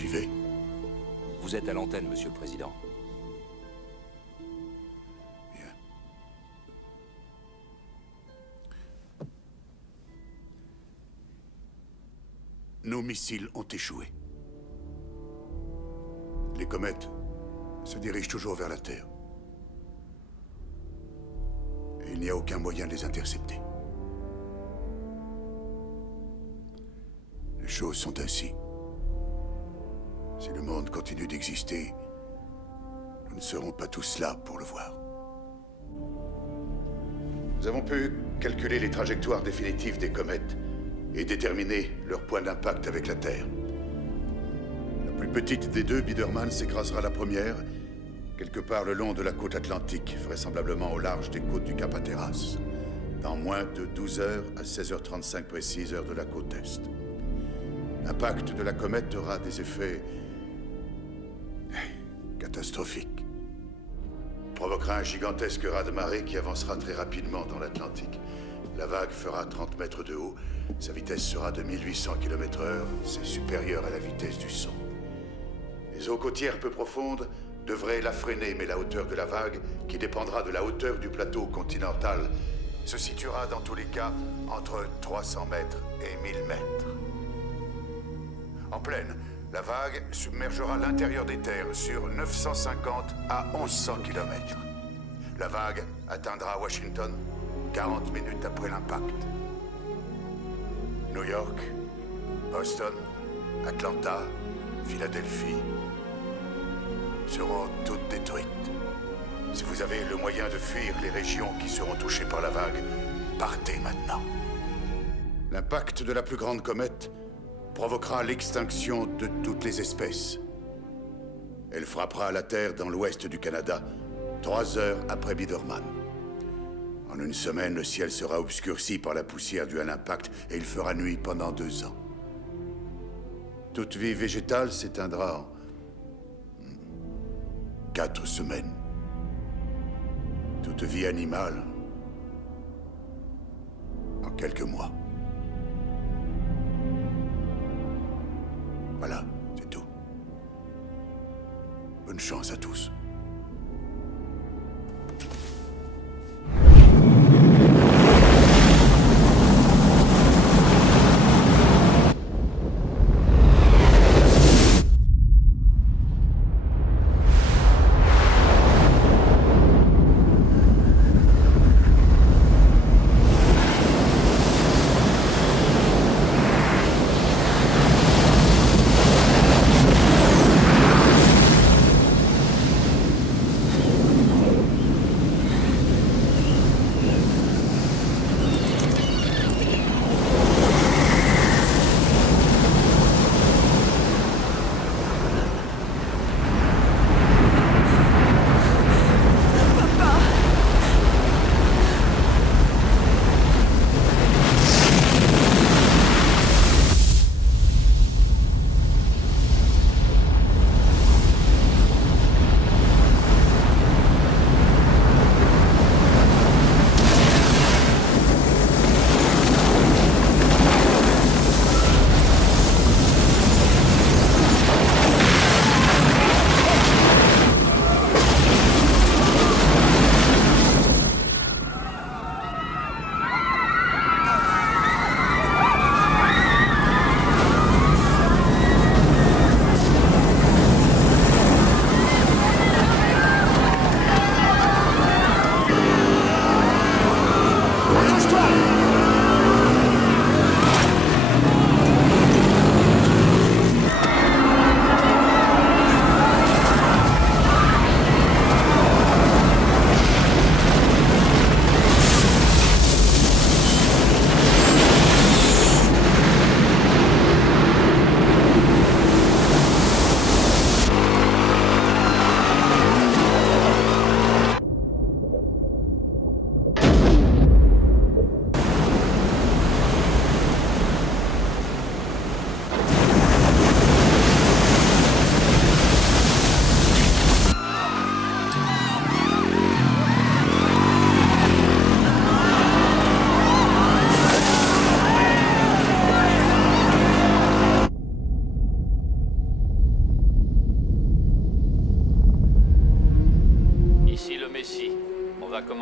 J'y vais. Vous êtes à l'antenne, Monsieur le Président. Bien. Nos missiles ont échoué. Les comètes se dirigent toujours vers la Terre. Et il n'y a aucun moyen de les intercepter. Les choses sont ainsi. Si le monde continue d'exister, nous ne serons pas tous là pour le voir. Nous avons pu calculer les trajectoires définitives des comètes et déterminer leur point d'impact avec la Terre. La plus petite des deux, Biedermann, s'écrasera la première, quelque part le long de la côte atlantique, vraisemblablement au large des côtes du Cap Hatteras, dans moins de 12 heures à 16h35 précise, heure de la côte Est. L'impact de la comète aura des effets catastrophique. Provoquera un gigantesque raz-de-marée qui avancera très rapidement dans l'Atlantique. La vague fera 30 mètres de haut. Sa vitesse sera de 1800 km/h. C'est supérieur à la vitesse du son. Les eaux côtières peu profondes devraient la freiner, mais la hauteur de la vague, qui dépendra de la hauteur du plateau continental, se situera dans tous les cas entre 300 mètres et 1000 mètres. En pleine, la vague submergera l'intérieur des terres sur 950 à 1100 km. La vague atteindra Washington 40 minutes après l'impact. New York, Boston, Atlanta, Philadelphie seront toutes détruites. Si vous avez le moyen de fuir les régions qui seront touchées par la vague, partez maintenant. L'impact de la plus grande comète provoquera l'extinction de toutes les espèces. Elle frappera la Terre dans l'ouest du Canada, 3 heures après Biedermann. En une semaine, le ciel sera obscurci par la poussière due à l'impact et il fera nuit pendant 2 ans. Toute vie végétale s'éteindra en 4 semaines. Toute vie animale en quelques mois. Voilà, c'est tout. Bonne chance à tous.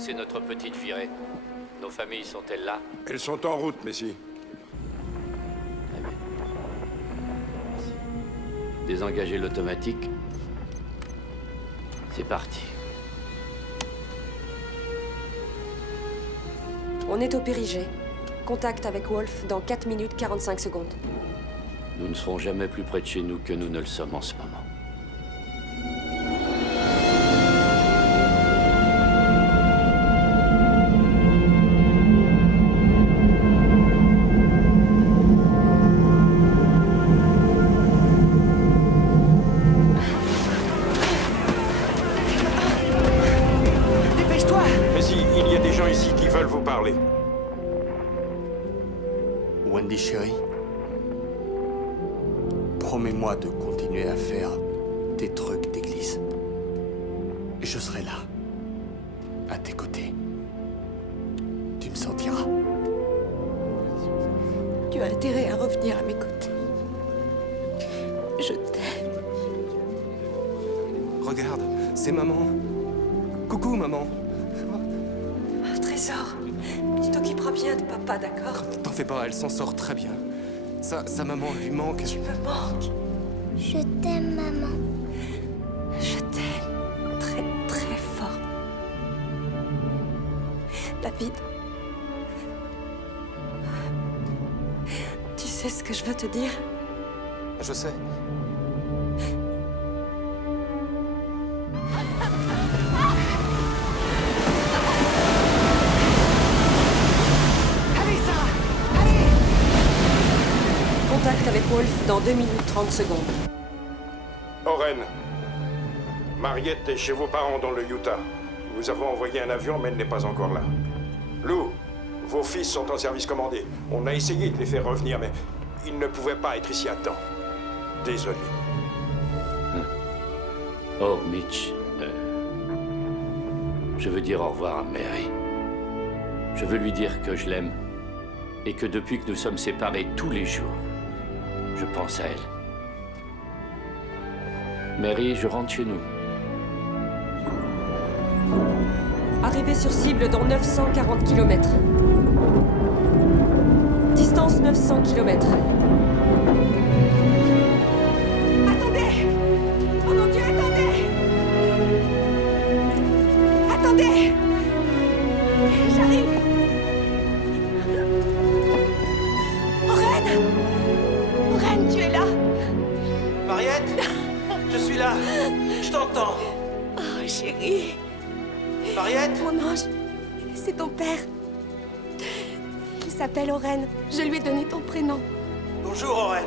commencer notre petite virée. Nos familles sont-elles là? Elles sont en route, Messi. Très bien. Merci. Désengagez l'automatique. C'est parti. On est au Périgée. Contact avec Wolf dans 4 minutes 45 secondes. Nous ne serons jamais plus près de chez nous que nous ne le sommes en ce moment. Dépêche-toi! Messi, il y a des gens ici qui veulent vous parler. Wendy chérie, promets-moi de continuer à faire des trucs d'église. Je serai là, à tes côtés. Tu me sentiras. Tu as intérêt à revenir à mes côtés. Je t'aime. Regarde, c'est maman. Coucou, maman. Trésor, tu t'occuperas bien de papa, d'accord? T'en fais pas, elle s'en sort très bien. Sa maman lui manque. Tu me manques. Je t'aime, maman. Je t'aime très très fort. David. Tu sais ce que je veux te dire? Je sais. Contact avec Wolf dans 2 minutes 30 secondes. Oren, Mariette est chez vos parents dans le Utah. Nous avons envoyé un avion, mais elle n'est pas encore là. Lou, vos fils sont en service commandé. On a essayé de les faire revenir, mais ils ne pouvaient pas être ici à temps. Désolé. Oh, Mitch. Je veux dire au revoir à Mary. Je veux lui dire que je l'aime. Et que depuis que nous sommes séparés tous les jours, je pense à elle. Mary, je rentre chez nous. Arrivée sur cible dans 940 km. Distance 900 km. Attendez! Oh mon Dieu, attendez! Attendez! J'arrive! Oren! Oren, tu es là? Mariette, je suis là. Je t'entends. Oh, chérie. Mariette, Mon ange, c'est ton père. Il s'appelle Oren. Je lui ai donné ton prénom. bonjour Oren.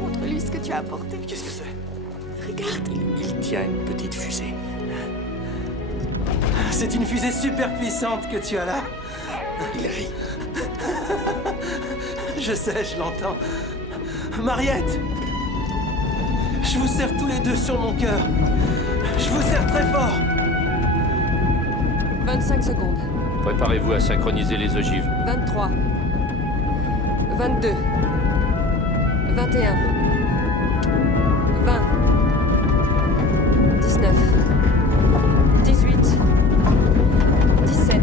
Montre-lui ce que tu as apporté. Qu'est-ce que c'est? Regarde. Il tient une petite fusée. C'est une fusée super puissante que tu as là. Il rit. Je sais, je l'entends. Mariette, je vous serre tous les deux sur mon cœur. Je vous serre très fort. 25 secondes. Préparez-vous à synchroniser les ogives. 23. 22. 21. 20. 19. 18. 17.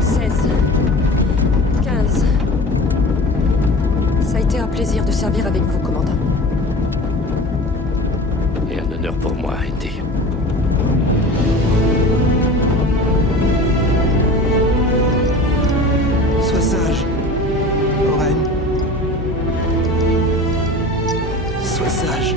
16. 15. Ça a été un plaisir de servir avec vous, commandant. Et un honneur pour moi, Andy. Sois sage, Oren. Sois sage.